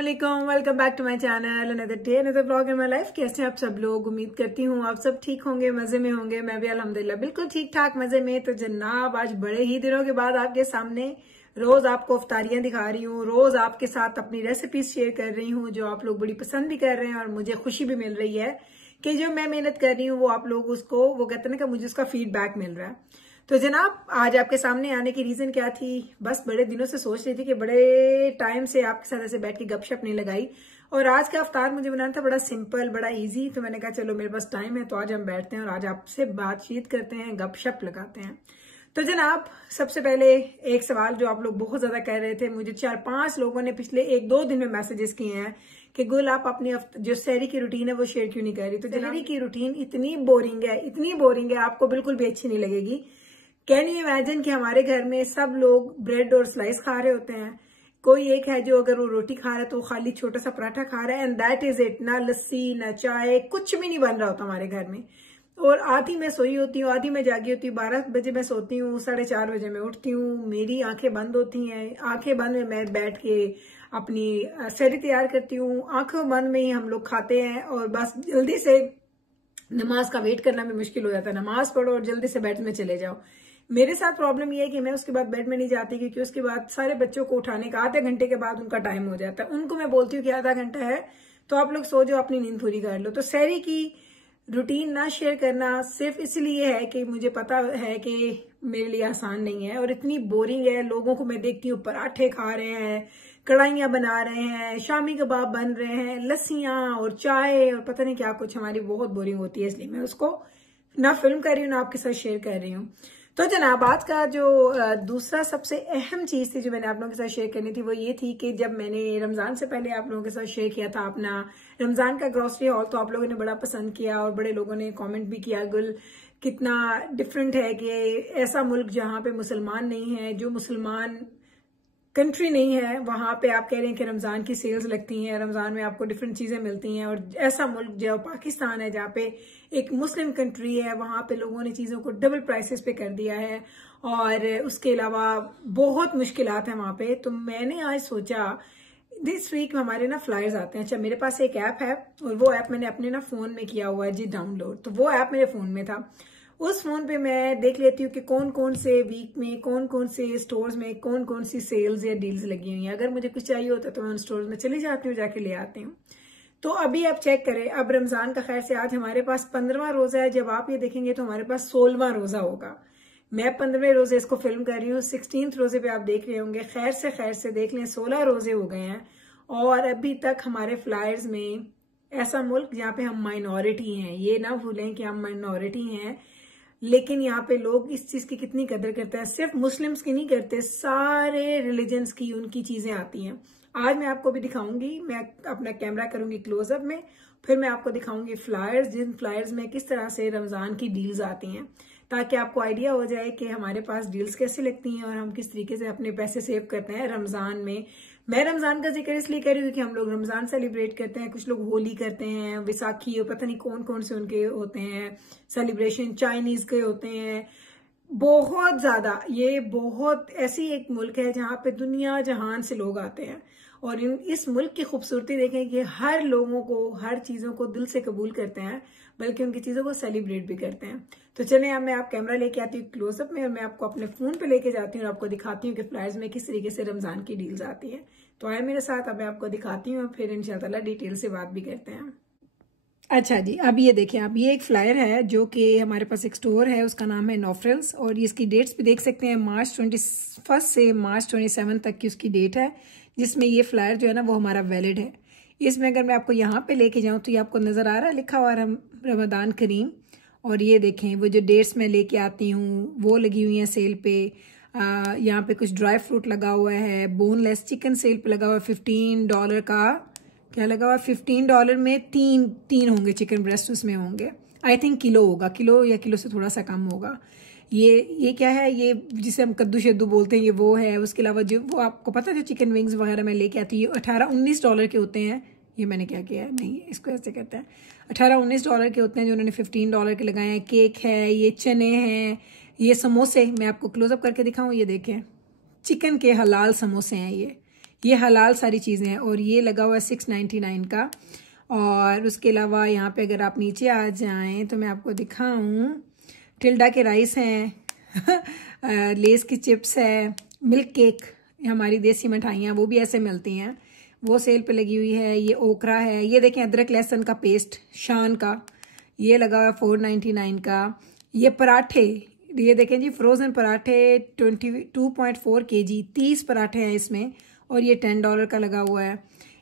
वालेकुम, welcome back to my channel, another day another blog in my life. कैसे हैं आप सब लोग? उम्मीद करती हूँ आप सब ठीक होंगे, मजे में होंगे। मैं भी अल्हम्दुलिल्लाह बिल्कुल ठीक ठाक मजे में। तो जनाब, आज बड़े ही दिनों के बाद आपके सामने रोज आपको अफ्तारियां दिखा रही हूँ, रोज आपके साथ अपनी रेसिपीज शेयर कर रही हूँ जो आप लोग बड़ी पसंद भी कर रहे हैं और मुझे खुशी भी मिल रही है कि जो मैं मेहनत कर रही हूँ वो आप लोग उसको, वो कहते हैं ना कि मुझे उसका फीडबैक मिल रहा है। तो जनाब, आज आपके सामने आने की रीजन क्या थी? बस बड़े दिनों से सोच रही थी कि बड़े टाइम से आपके साथ ऐसे बैठ के गपशप नहीं लगाई, और आज का अफ्तार मुझे बनाना था बड़ा सिंपल, बड़ा इजी। तो मैंने कहा चलो मेरे पास टाइम है तो आज हम बैठते हैं और आज आपसे बातचीत करते हैं, गपशप लगाते हैं। तो जनाब, सबसे पहले एक सवाल जो आप लोग बहुत ज्यादा कह रहे थे, मुझे 4-5 लोगों ने पिछले 1-2 दिन में मैसेजेस किए हैं कि गुल आप अपनी जो सहरी की रूटीन है वो शेयर क्यों नहीं कर रही। तो सहरी की रूटीन इतनी बोरिंग है, इतनी बोरिंग है, आपको बिल्कुल भी अच्छी नहीं लगेगी। कैन यू इमेजिन कि हमारे घर में सब लोग ब्रेड और स्लाइस खा रहे होते हैं, कोई एक है जो अगर वो रोटी खा रहा है तो खाली छोटा सा पराठा खा रहा है, एंड दैट इज इट। ना लस्सी ना चाय, कुछ भी नहीं बन रहा होता हमारे घर में। और आधी मैं सोई होती हूँ, आधी मैं जागी होती हूँ। 12 बजे मैं सोती हूँ, 4:30 बजे मैं उठती हूँ, मेरी आंखें बंद होती हैं। आंखें बंद में मैं बैठ के अपनी सहरी तैयार करती हूँ। आंखों बंद में ही हम लोग खाते हैं और बस जल्दी से नमाज का वेट करना भी मुश्किल हो जाता है। नमाज पढ़ो और जल्दी से बेड में चले जाओ। मेरे साथ प्रॉब्लम ये है कि मैं उसके बाद बेड में नहीं जाती, क्योंकि उसके बाद सारे बच्चों को उठाने का आधे घंटे के बाद उनका टाइम हो जाता है। उनको मैं बोलती हूँ कि आधा घंटा है तो आप लोग सो जाओ, अपनी नींद पूरी कर लो। तो सहरी की रूटीन ना शेयर करना सिर्फ इसलिए है कि मुझे पता है कि मेरे लिए आसान नहीं है और इतनी बोरिंग है। लोगों को मैं देखती हूँ पराठे खा रहे हैं, कढ़ाइयां बना रहे हैं, शामी कबाब बन रहे हैं, लस्सियां और चाय और पता नहीं क्या कुछ। हमारी बहुत बोरिंग होती है, इसलिए मैं उसको ना फिल्म कर रही हूँ ना आपके साथ शेयर कर रही हूँ। तो जनाब, आज का जो दूसरा सबसे अहम चीज थी जो मैंने आप लोगों के साथ शेयर करनी थी वो ये थी कि जब मैंने रमजान से पहले आप लोगों के साथ शेयर किया था अपना रमजान का ग्रोसरी हॉल, तो आप लोगों ने बड़ा पसंद किया और बड़े लोगों ने कमेंट भी किया, गुल कितना डिफरेंट है कि ऐसा मुल्क जहां पे मुसलमान नहीं है, जो मुसलमान कंट्री नहीं है, वहां पे आप कह रहे हैं कि रमजान की सेल्स लगती हैं, रमजान में आपको डिफरेंट चीजें मिलती हैं। और ऐसा मुल्क जो पाकिस्तान है, जहाँ पे एक मुस्लिम कंट्री है, वहां पे लोगों ने चीजों को डबल प्राइसेस पे कर दिया है और उसके अलावा बहुत मुश्किलात हैं वहां पे। तो मैंने आज सोचा दिस वीक में हमारे ना फ्लायर्स आते हैं। अच्छा, मेरे पास एक ऐप है और वो ऐप मैंने अपने ना फोन में किया हुआ है जी डाउनलोड। तो वो ऐप मेरे फोन में था, उस फोन पे मैं देख लेती हूँ कि कौन कौन से वीक में कौन कौन से स्टोर्स में कौन कौन सी सेल्स या डील्स लगी हुई हैं। अगर मुझे कुछ चाहिए होता है तो मैं उन स्टोर्स में चली जाती हूँ, जाके ले आती हूँ। तो अभी आप चेक करें, अब रमजान का खैर से आज हमारे पास 15वां रोजा है। जब आप ये देखेंगे तो हमारे पास 16वां रोजा होगा। मैं 15वें रोजे इसको फिल्म कर रही हूँ, 16th रोजे पे आप देख रहे होंगे। खैर से देख लें 16 रोजे हो गए हैं और अभी तक हमारे फ्लायर्स में ऐसा मुल्क जहाँ पे हम माइनॉरिटी हैं, ये ना भूलें कि हम माइनॉरिटी हैं, लेकिन यहाँ पे लोग इस चीज की कितनी कदर करते हैं। सिर्फ मुस्लिम्स की नहीं करते, सारे रिलीजन्स की उनकी चीजें आती हैं। आज मैं आपको भी दिखाऊंगी, मैं अपना कैमरा करूंगी क्लोजअप में, फिर मैं आपको दिखाऊंगी फ्लायर्स, जिन फ्लायर्स में किस तरह से रमजान की डील्स आती हैं, ताकि आपको आइडिया हो जाए कि हमारे पास डील्स कैसे लगती हैं और हम किस तरीके से अपने पैसे सेव करते हैं रमजान में। मैं रमजान का जिक्र इसलिए कर रही हूँ कि हम लोग रमजान सेलिब्रेट करते हैं, कुछ लोग होली करते हैं, विसाखी और पता नहीं कौन कौन से उनके होते हैं सेलिब्रेशन, चाइनीज के होते हैं, बहुत ज्यादा। ये बहुत ऐसी एक मुल्क है जहां पे दुनिया जहान से लोग आते हैं और इस मुल्क की खूबसूरती देखें कि हर लोगों को हर चीजों को दिल से कबूल करते हैं, बल्कि उनकी चीजों को सेलिब्रेट भी करते हैं। तो चले अब मैं आप कैमरा लेके आती हूँ क्लोजअप में और मैं आपको अपने फोन पे लेके जाती हूँ और आपको दिखाती हूँ कि फ्लायर्स में किस तरीके से रमजान की डील्स आती हैं। तो आए मेरे साथ, अब मैं आपको दिखाती हूँ और फिर इंशाल्लाह डिटेल से बात भी करते हैं। अच्छा जी, अब ये देखें, अब ये एक फ्लायर है जो कि हमारे पास एक स्टोर है, उसका नाम है नॉफ्रिल्स, और इसकी डेट्स भी देख सकते हैं। मार्च 21 से मार्च 27 तक की उसकी डेट है, जिसमें ये फ्लायर जो है ना वो हमारा वैलिड है। इसमें अगर मैं आपको यहाँ पे लेके जाऊँ तो ये आपको नजर आ रहा है लिखा हुआ रमदान करीम, और ये देखें वो जो डेट्स मैं लेके आती हूँ वो लगी हुई है सेल पे। यहाँ पे कुछ ड्राई फ्रूट लगा हुआ है, बोनलेस चिकन सेल पे लगा हुआ है, $15 का क्या लगा हुआ, $15 में तीन होंगे चिकन ब्रेस्ट उसमें होंगे। आई थिंक किलो होगा, किलो या किलो से थोड़ा सा कम होगा। ये क्या है, ये जिसे हम कद्दू शद्दू बोलते हैं, ये वो है। उसके अलावा जो वो आपको पता है जो चिकन विंग्स वगैरह मैं लेके आती हूँ, $18-19 के होते हैं। ये मैंने क्या किया है, नहीं इसको ऐसे कहते हैं, $18-19 के होते हैं जो उन्होंने $15 के लगाए हैं। केक है, ये चने हैं, ये समोसे मैं आपको क्लोजअप करके दिखाऊं, ये देखें चिकन के हलाल समोसे हैं। ये हलाल सारी चीज़ें हैं। और ये लगा हुआ है 699 का। और उसके अलावा यहाँ पे अगर आप नीचे आ जाएं तो मैं आपको दिखाऊं, टिल्डा के राइस हैं लेस की चिप्स है, मिल्क केक, हमारी देसी मिठाइयाँ वो भी ऐसे मिलती हैं, वो सेल पे लगी हुई है। ये ओकरा है, ये देखें अदरक लहसुन का पेस्ट शान का, ये लगा हुआ है 499 का। ये पराठे, ये देखें जी फ्रोज़न पराठे 22.4 kg, 30 पराठे हैं इसमें, और ये $10 का लगा हुआ है।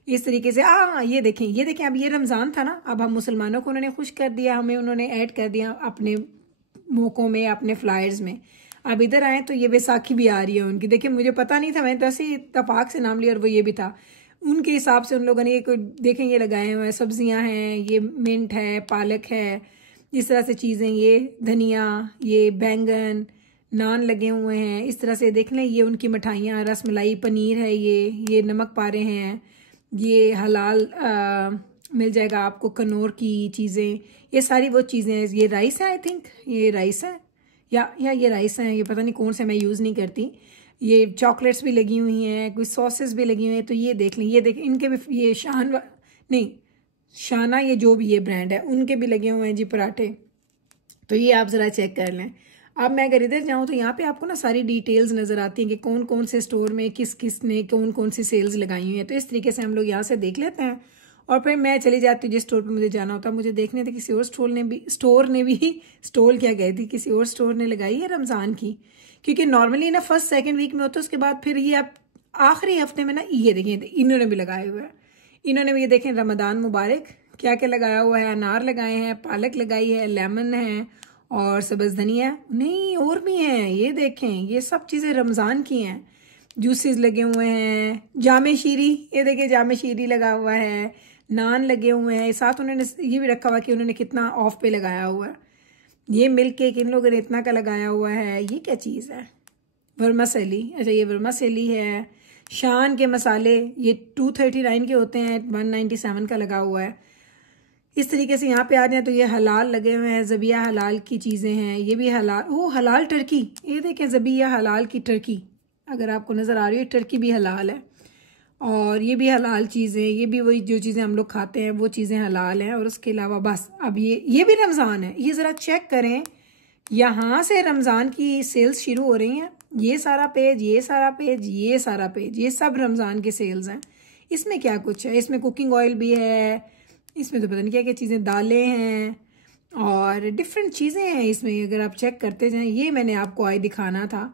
इस तरीके से ये देखें अब ये रमज़ान था ना, अब हम मुसलमानों को उन्होंने खुश कर दिया, हमें उन्होंने ऐड कर दिया अपने मौक़ों में, अपने फ्लायर्स में। अब इधर आए तो ये बैसाखी भी आ रही है उनकी। देखिए मुझे पता नहीं था, मैंने तो ऐसे ही इत्तफाक से नाम लिया और वो ये भी था। उनके हिसाब से उन लोगों ने ये देखें ये लगाए हुए हैं, सब्जियां हैं, ये मिंट है, पालक है, इस तरह से चीज़ें, ये धनिया, ये बैंगन, नान लगे हुए हैं, इस तरह से देख लें। ये उनकी मिठाइयाँ, रसमलाई, पनीर है, ये नमक पारे हैं, ये हलाल मिल जाएगा आपको, कनौर की चीज़ें, ये सारी वो चीज़ें हैं। ये राइस है, आई थिंक ये राइस है या ये राइस हैं, ये पता नहीं कौन से, मैं यूज़ नहीं करती। ये चॉकलेट्स भी लगी हुई हैं, कुछ सॉसेस भी लगी हुई हैं। तो ये देख लें, ये देखें इनके भी, ये शाना, ये जो भी ये ब्रांड है उनके भी लगे हुए हैं जी पराठे। तो ये आप ज़रा चेक कर लें। अब मैं अगर इधर जाऊँ तो यहाँ पे आपको ना सारी डिटेल्स नज़र आती हैं कि कौन कौन से स्टोर में किस किस ने कौन कौन सी सेल्स लगाई हुई हैं। तो इस तरीके से हम लोग यहाँ से देख लेते हैं और फिर मैं चली जाती हूँ जिस स्टोर पे मुझे जाना होता है। मुझे देखने थे किसी और स्टोर ने लगाई है रमज़ान की, क्योंकि नॉर्मली ना फर्स्ट सेकेंड वीक में होता है, उसके बाद फिर ये आप आखिरी हफ्ते में ना ये देखें इन्होंने भी लगाए हुए हैं। इन्होंने भी ये देखें रमदान मुबारक क्या क्या लगाया हुआ है, अनार लगाए हैं, पालक लगाई है, लेमन है और सब्ज़ धनिया, नहीं और भी हैं। ये देखें ये सब चीज़ें रमज़ान की हैं। जूसेस लगे हुए हैं, जामे शीरी, ये देखिए जामे शीरी लगा हुआ है, नान लगे हुए हैं, साथ उन्होंने ये भी रखा हुआ कि उन्होंने कितना ऑफ पे लगाया हुआ है। ये मिल्क केक इन लोगों ने इतना का लगाया हुआ है। ये क्या चीज़ है, वर्मासेली, अच्छा ये वर्मासेली है। शान के मसाले ये 239 के होते हैं, 197 का लगा हुआ है। इस तरीके से यहाँ पे आ जाए तो ये हलाल लगे हुए हैं, ज़बिया हलाल की चीज़ें हैं, ये भी हलाल, हलाल टर्की, ये देखें ज़बिया हलाल की टर्की अगर आपको नज़र आ रही है, टर्की भी हलाल है। और ये भी हलाल चीज़ें, ये भी वही जो चीज़ें हम लोग खाते हैं वो चीज़ें हलाल हैं। और उसके अलावा बस अब ये भी रमज़ान है, ये ज़रा चेक करें, यहाँ से रमज़ान की सेल्स शुरू हो रही हैं। ये सारा पेज, ये सारा पेज, ये सारा पेज, ये सब रमज़ान की सेल्स हैं। इसमें क्या कुछ है, इसमें कुकिंग ऑयल भी है, इसमें तो पता नहीं क्या क्या चीज़ें, दालें हैं और डिफरेंट चीज़ें हैं इसमें। अगर आप चेक करते जाएं, ये मैंने आपको आज दिखाना था।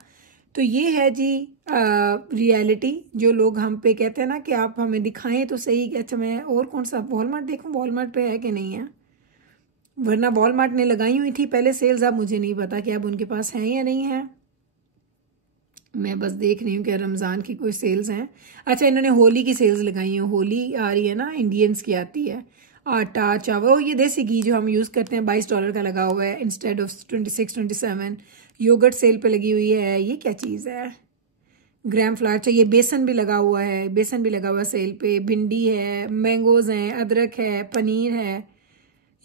तो ये है जी रियलिटी, जो लोग हम पे कहते हैं ना कि आप हमें दिखाएं तो सही। अच्छा मैं और कौन सा वॉलमार्ट देखूं, वॉलमार्ट पे है कि नहीं है, वरना वॉलमार्ट ने लगाई हुई थी पहले सेल्स, अब मुझे नहीं पता कि अब उनके पास हैं या नहीं है। मैं बस देख रही हूँ कि रमज़ान की कोई सेल्स हैं। अच्छा इन्होंने होली की सेल्स लगाई हैं, होली आ रही है ना, इंडियंस की आती है। आटा, चावल, ये देसी घी जो हम यूज़ करते हैं $22 का लगा हुआ है इंस्टेड ऑफ 26-27। योगर्ट सेल पे लगी हुई है। ये क्या चीज़ है, ग्राम फ्लावर, चाहिए बेसन भी लगा हुआ है, बेसन भी लगा हुआ है सेल पे। भिंडी है, मैंगोज़ हैं, अदरक है, पनीर है।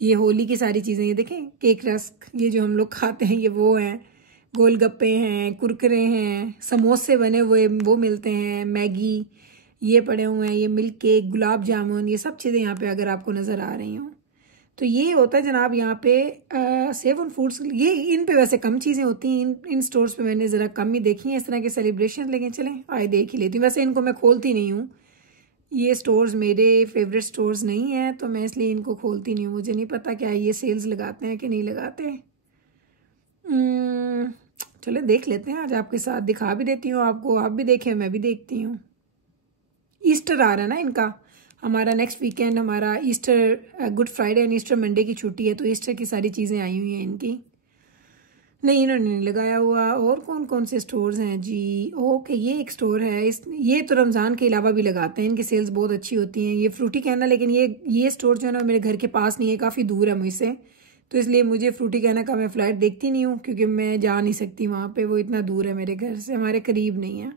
ये होली की सारी चीज़ें, ये देखें केक रस्क, ये जो हम लोग खाते हैं ये वो हैं, गोलगप्पे हैं, कुरकुरे हैं, समोसे बने हुए वो मिलते हैं, मैगी ये पड़े हुए हैं, ये मिल्क केक, गुलाब जामुन, ये सब चीज़ें यहाँ पे अगर आपको नज़र आ रही हों। तो ये होता है जनाब यहाँ पे सेवन फूड्स। ये इन पे वैसे कम चीज़ें होती हैं, इन स्टोर्स पे मैंने ज़रा कम ही देखी हैं इस तरह के सेलिब्रेशन, लेकिन चलें आए देख ही लेती हूँ। वैसे इनको मैं खोलती नहीं हूँ, ये स्टोर्स मेरे फेवरेट स्टोर्स नहीं हैं, तो मैं इसलिए इनको खोलती नहीं हूँ। मुझे नहीं पता क्या ये सेल्स लगाते हैं कि नहीं लगाते। चलो देख लेते हैं, आज आपके साथ दिखा भी देती हूँ आपको, आप भी देखें मैं भी देखती हूँ। ईस्टर आ रहा है ना इनका, हमारा नेक्स्ट वीकेंड हमारा Easter, good Friday and Easter Monday की छुट्टी है, तो ईस्टर की सारी चीज़ें आई हुई हैं इनकी। नहीं इन्होंने नहीं लगाया हुआ। और कौन कौन से स्टोर्स हैं जी, ओके ये एक स्टोर है, ये तो रमज़ान के अलावा भी लगाते हैं, इनकी सेल्स बहुत अच्छी होती हैं। ये फ्रूटी कैना, लेकिन ये स्टोर जो है ना मेरे घर के पास नहीं है, काफ़ी दूर है मुझसे, तो इसलिए मुझे फ्रूटी कैना का मैं फ़्लैट देखती नहीं हूँ, क्योंकि मैं जा नहीं सकती वहाँ पे, वो इतना दूर है मेरे घर से, हमारे करीब नहीं है।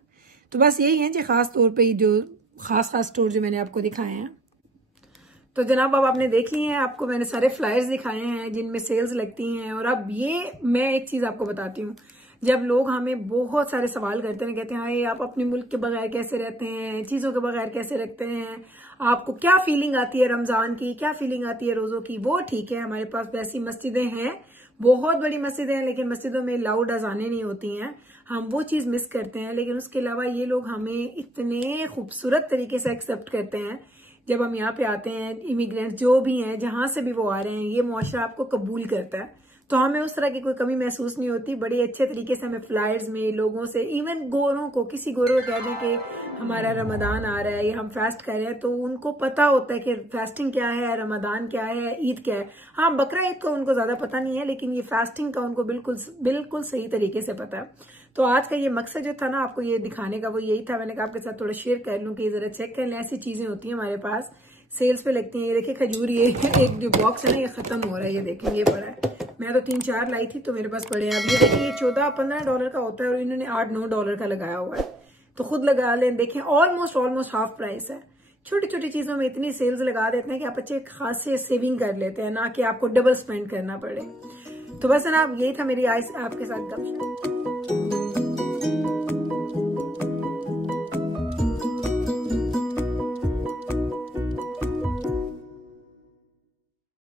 तो बस यही है जो ख़ास तौर पे जो ख़ास स्टोर जो मैंने आपको दिखाए हैं। तो जनाब अब आपने देख लिए हैं, आपको मैंने सारे फ्लायर्स दिखाए हैं जिनमें सेल्स लगती हैं। और अब ये मैं एक चीज़ आपको बताती हूँ, जब लोग हमें बहुत सारे सवाल करते हैं, कहते हैं हाय आप अपने मुल्क के बगैर कैसे रहते हैं, चीजों के बगैर कैसे रखते हैं, आपको क्या फीलिंग आती है रमजान की, क्या फीलिंग आती है रोजों की, वो ठीक है। हमारे पास वैसी मस्जिदें हैं, बहुत बड़ी मस्जिदें हैं, लेकिन मस्जिदों में लाउड अजानें नहीं होती हैं, हम वो चीज मिस करते हैं। लेकिन उसके अलावा ये लोग हमें इतने खूबसूरत तरीके से एक्सेप्ट करते हैं। जब हम यहाँ पे आते हैं, इमिग्रेंट्स जो भी हैं, जहां से भी वो आ रहे हैं, ये मुआशरा आपको कबूल करता है, तो हमें उस तरह की कोई कमी महसूस नहीं होती। बड़े अच्छे तरीके से हमें फ्लायर्स में लोगों से, इवन गोरों को, किसी गोरों को कह दें कि हमारा रमदान आ रहा है या हम फास्ट कर रहे हैं, तो उनको पता होता है कि फास्टिंग क्या है, रमदान क्या है, ईद क्या है। हाँ, बकरा ईद को उनको ज्यादा पता नहीं है, लेकिन ये फास्टिंग का उनको बिल्कुल सही तरीके से पता है। तो आज का ये मकसद जो था ना आपको ये दिखाने का, वो यही था। मैंने कहा आपके साथ थोड़ा शेयर कर लूं कि जरा चेक कर लें, ऐसी चीजें होती हैं हमारे पास, सेल्स पे लगती हैं। ये देखिए खजूर, ये एक जो बॉक्स है ना, ये खत्म हो रहा है, ये देखें ये पड़ा है। मैं तो 3-4 लाई थी तो मेरे पास पड़े हैं। अब ये देखिए, ये $14-15 का होता है और इन्होंने $8-9 का लगाया हुआ है, तो खुद लगा लें। देखें ऑलमोस्ट हाफ प्राइस है। छोटी छोटी चीजों में इतनी सेल्स लगा देते हैं कि आप अच्छे खासे सेविंग कर लेते हैं, ना कि आपको डबल स्पेंड करना पड़े। तो बस ना, यही था मेरी आज आपके साथ गपशप।